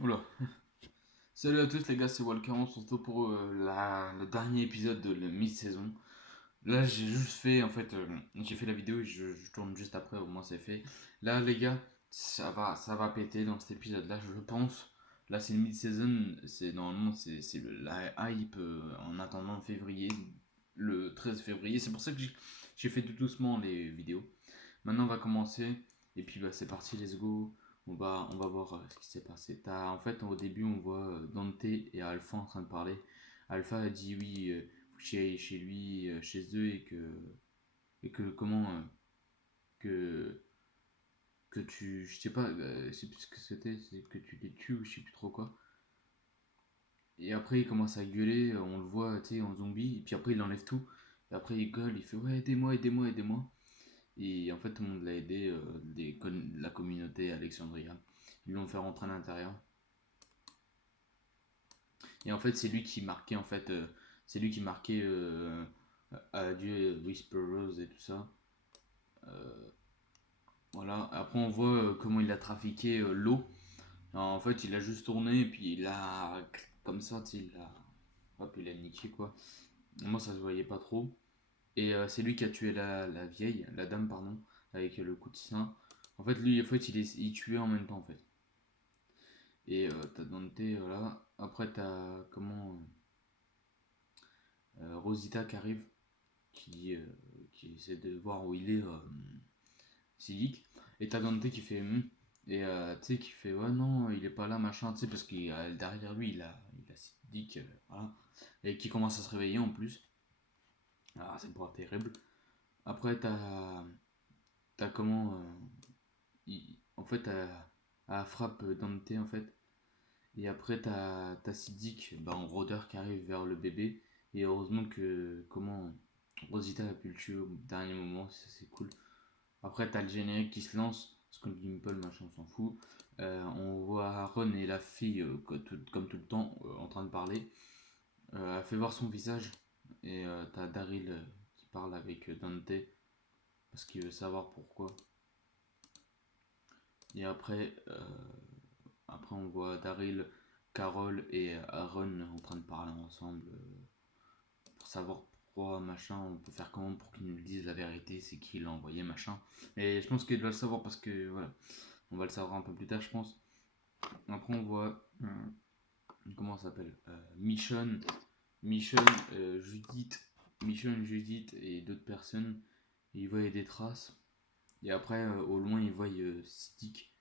Oula. Salut à tous les gars, c'est Walker, on se retrouve pour le dernier épisode de la mi-saison. Là j'ai juste fait, j'ai fait la vidéo et je tourne juste après, au moins c'est fait. Là les gars, ça va péter dans cet épisode là, je pense. Là c'est le mid-season, c'est normalement c'est la hype en attendant février, le 13 février. C'est pour ça que j'ai fait tout doucement les vidéos. Maintenant, on va commencer. Et puis, bah, c'est parti, let's go. On va voir ce qui s'est passé. En fait, au début, on voit Dante et Alpha en train de parler. Alpha a dit oui, faut que tu ailles chez lui, chez eux, et que comment, que, que tu, je sais pas, je sais plus ce que c'était, c'est que tu les tues ou je sais plus trop quoi. Et après, il commence à gueuler, on le voit, tu sais, en zombie, et puis après, il enlève tout. Et après, il gueule, il fait ouais, aidez-moi, aidez-moi, aidez-moi. Et en fait, tout le monde l'a aidé, la communauté Alexandria. Ils l'ont fait rentrer à l'intérieur. Et en fait, c'est lui qui marquait, c'est lui qui marquait Adieu Whisperers et tout ça. Euh, voilà. Après, on voit comment il a trafiqué l'eau. En fait, il a juste tourné et puis il a, comme ça, tu sais, hop, il a niqué quoi. Moi, ça se voyait pas trop. Et c'est lui qui a tué la vieille, la dame, pardon, avec le coup de sein. En fait, lui, en fait, il tuait en même temps, en fait. Et t'as Dante, voilà. Après, t'as comment Rosita qui arrive, qui, qui essaie de voir où il est, Sidic. Et t'as Dante qui fait et tu sais, qui fait ouais, non, il est pas là, machin, tu sais, parce qu'il derrière lui, il a Sidic, voilà. Et qui commence à se réveiller en plus. Ah, c'est pas terrible. Après, t'as comment. En fait, elle frappe Dante, en fait. Et après, t'as Siddiq bah, en rôdeur qui arrive vers le bébé. Et heureusement que comment Rosita a pu le tuer au dernier moment, ça c'est cool. Après, t'as le générique qui se lance, parce que Gimple, machin, on s'en fout. On voit Aaron et la fille, comme tout le temps, en train de parler. Elle fait voir son visage. Et t'as Daryl qui parle avec Dante, parce qu'il veut savoir pourquoi. Et après, on voit Daryl, Carol et Aaron en train de parler ensemble pour savoir pourquoi, machin, on peut faire comment pour qu'ils nous disent la vérité, c'est qui l'a envoyé, machin. Et je pense qu'il doit le savoir parce que, voilà, on va le savoir un peu plus tard, je pense. Après, on voit, comment ça s'appelle Michonne, Judith, Michonne, Judith et d'autres personnes. Et ils voient des traces. Et après, au loin, ils voient Siddiq.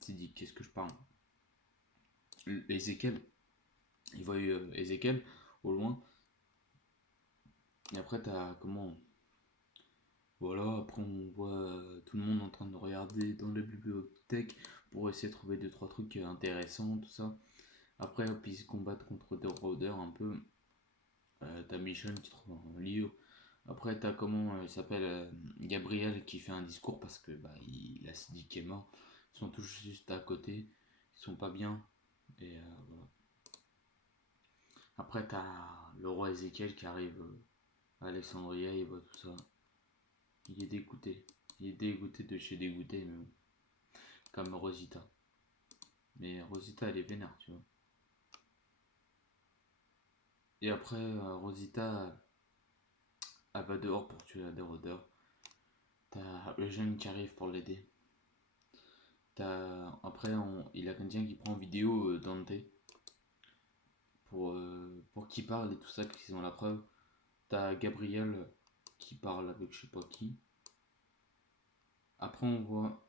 Siddiq, qu'est-ce que je parle Ezekiel. Ils voient Ezekiel au loin. Et après, t'as comment voilà, après on voit tout le monde en train de regarder dans la bibliothèque pour essayer de trouver deux trois trucs intéressants, tout ça. Après, hop, ils se combattent contre des rôdeurs un peu. T'as Michonne qui trouve un livre. Après, t'as comment il s'appelle Gabriel qui fait un discours parce que bah, il a dit qu'il est mort. Ils sont tous juste à côté, ils sont pas bien. Et voilà. Après, t'as le roi Ézéchiel qui arrive à Alexandria, il voit tout ça. Il est dégoûté. Il est dégoûté de chez dégoûté, mais bon. Comme Rosita. Mais Rosita, elle est vénère, tu vois. Et après, Rosita, elle va dehors pour tuer la dérodeur. T'as Eugène qui arrive pour l'aider. Après, il y a quelqu'un qui prend en vidéo Dante pour qu'il parle et tout ça, qu'ils ont la preuve. T'as Gabriel qui parle avec je sais pas qui. Après, on voit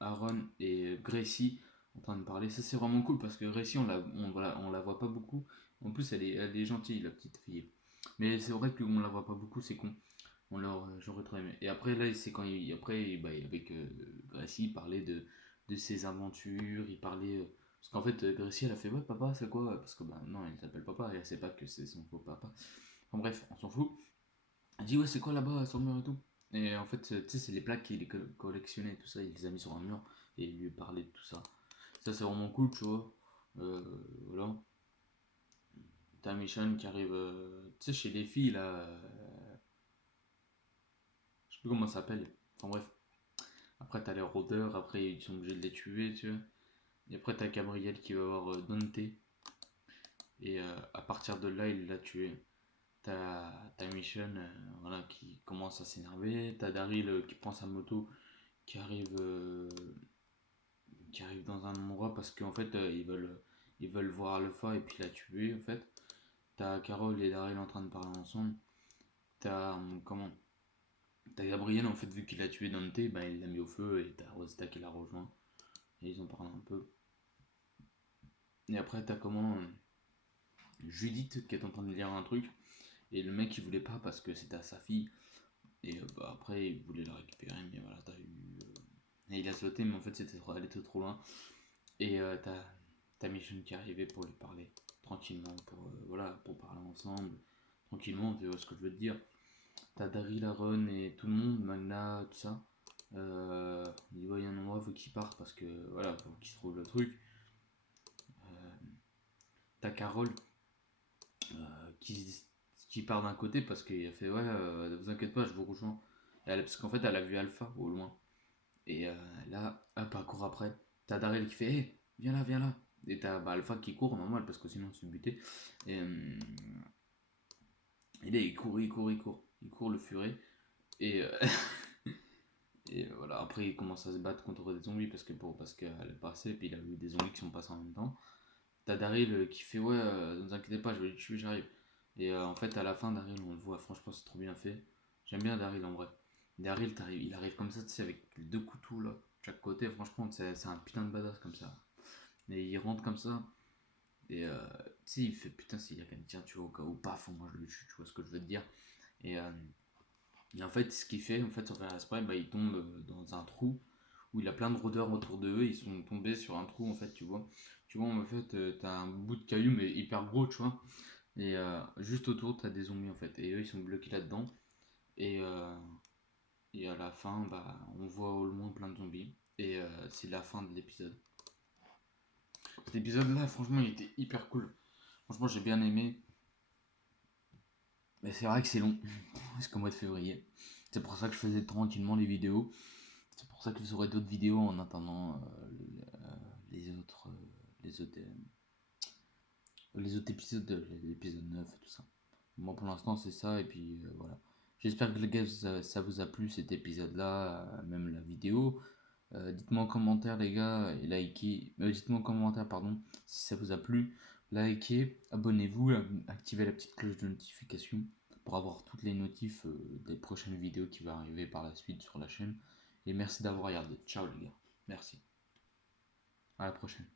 Aaron et Gracie en train de parler. Ça, c'est vraiment cool parce que Gracie, on la voit pas beaucoup. En plus, elle est gentille, la petite fille. Mais c'est vrai qu'on la voit pas beaucoup, c'est con. J'aurais trop aimé. Et après, là, c'est quand après, bah, avec Gracie, il parlait de ses aventures. Il parlait. Parce qu'en fait, Gracie, elle a fait ouais, papa, c'est quoi parce que, bah, non, elle s'appelle papa et elle sait pas que c'est son faux papa. Enfin, bref, on s'en fout. Elle dit ouais, c'est quoi là-bas sur le mur et tout. Et en fait, tu sais, c'est les plaques qu'il collectionnait, tout ça. Il les a mis sur un mur et il lui parlait de tout ça. Ça, c'est vraiment cool, tu vois. Euh, voilà. T'as Michonne qui arrive, tu sais, chez les filles là. Je sais plus comment ça s'appelle. Enfin bref. Après, t'as les rôdeurs, après, ils sont obligés de les tuer, tu vois. Et après, t'as Gabriel qui va voir Dante. Et à partir de là, il l'a tué. T'as Mission voilà, qui commence à s'énerver. T'as Daryl qui prend sa moto, qui arrive, euh, qui arrive dans un endroit parce qu'en fait, ils veulent voir Alpha et puis la tuer en fait. T'as Carol et Daryl en train de parler ensemble. T'as comment T'as Gabriel en fait, vu qu'il a tué Dante, bah, il l'a mis au feu et t'as Rosita qui l'a rejoint. Et ils ont parlé un peu. Et après, t'as Judith qui est en train de lire un truc. Et le mec il voulait pas parce que c'était à sa fille. Et bah, après il voulait la récupérer, mais voilà, t'as eu. Et il a sauté, mais en fait elle était trop loin. Et t'as Michonne qui est arrivé pour lui parler tranquillement, voilà, pour parler ensemble. Tranquillement, tu vois ce que je veux te dire. T'as Daryl, Aaron et tout le monde, Magna, tout ça. Il voit, il y a un endroit, faut qu'il parte parce que voilà, faut qu'il se trouve le truc. T'as Carole qui part d'un côté parce qu'il a fait ouais, vous inquiétez pas, je vous rejoins. Parce qu'en fait, elle a vu Alpha au loin. Et là, hop, elle court après. T'as Daryl qui fait hey, viens là, viens là. Et t'as Alpha qui court, normal, parce que sinon c'est buté. Et là, il court, il court, il court. Il court le furet. Et, et voilà, après, il commence à se battre contre des zombies parce qu'elle est passée. Et puis il a vu des zombies qui sont passés en même temps. T'as Daryl qui fait ouais, ne vous inquiétez pas, je vais le tuer, j'arrive. Et en fait, à la fin, Daryl, on le voit, franchement, c'est trop bien fait. J'aime bien Daryl en vrai. Daryl, il arrive comme ça, tu sais, avec les deux couteaux là, de chaque côté, franchement, c'est un putain de badass comme ça. Et il rentre comme ça, et tu sais, il fait putain, s'il y a quelqu'un, tiens, tu vois, au cas où, paf, moi je le tue, tu vois ce que je veux te dire. Et, euh, et en fait, ce qu'il fait, en fait, sur Fire Sprite, bah, il tombe dans un trou où il a plein de rôdeurs autour d'eux, ils sont tombés sur un trou, en fait, tu vois. Tu vois, en fait, t'as un bout de caillou, mais hyper gros, tu vois. Et juste autour, t'as des zombies en fait. Et eux, ils sont bloqués là-dedans. Et, euh, et à la fin, bah, on voit au loin plein de zombies. Et c'est la fin de l'épisode. Cet épisode-là, franchement, il était hyper cool. Franchement, j'ai bien aimé. Mais c'est vrai que c'est long. C'est qu'au mois de février. C'est pour ça que je faisais tranquillement les vidéos. C'est pour ça que vous aurez d'autres vidéos en attendant les autres, les autres épisodes, l'épisode 9 et tout ça. Moi pour l'instant c'est ça et puis voilà. J'espère que les gars ça vous a plu cet épisode là, même la vidéo. Dites-moi en commentaire les gars et likez. Dites-moi en commentaire pardon si ça vous a plu. Likez, abonnez-vous, activez la petite cloche de notification pour avoir toutes les notifs des prochaines vidéos qui vont arriver par la suite sur la chaîne. Et merci d'avoir regardé. Ciao les gars. Merci. À la prochaine.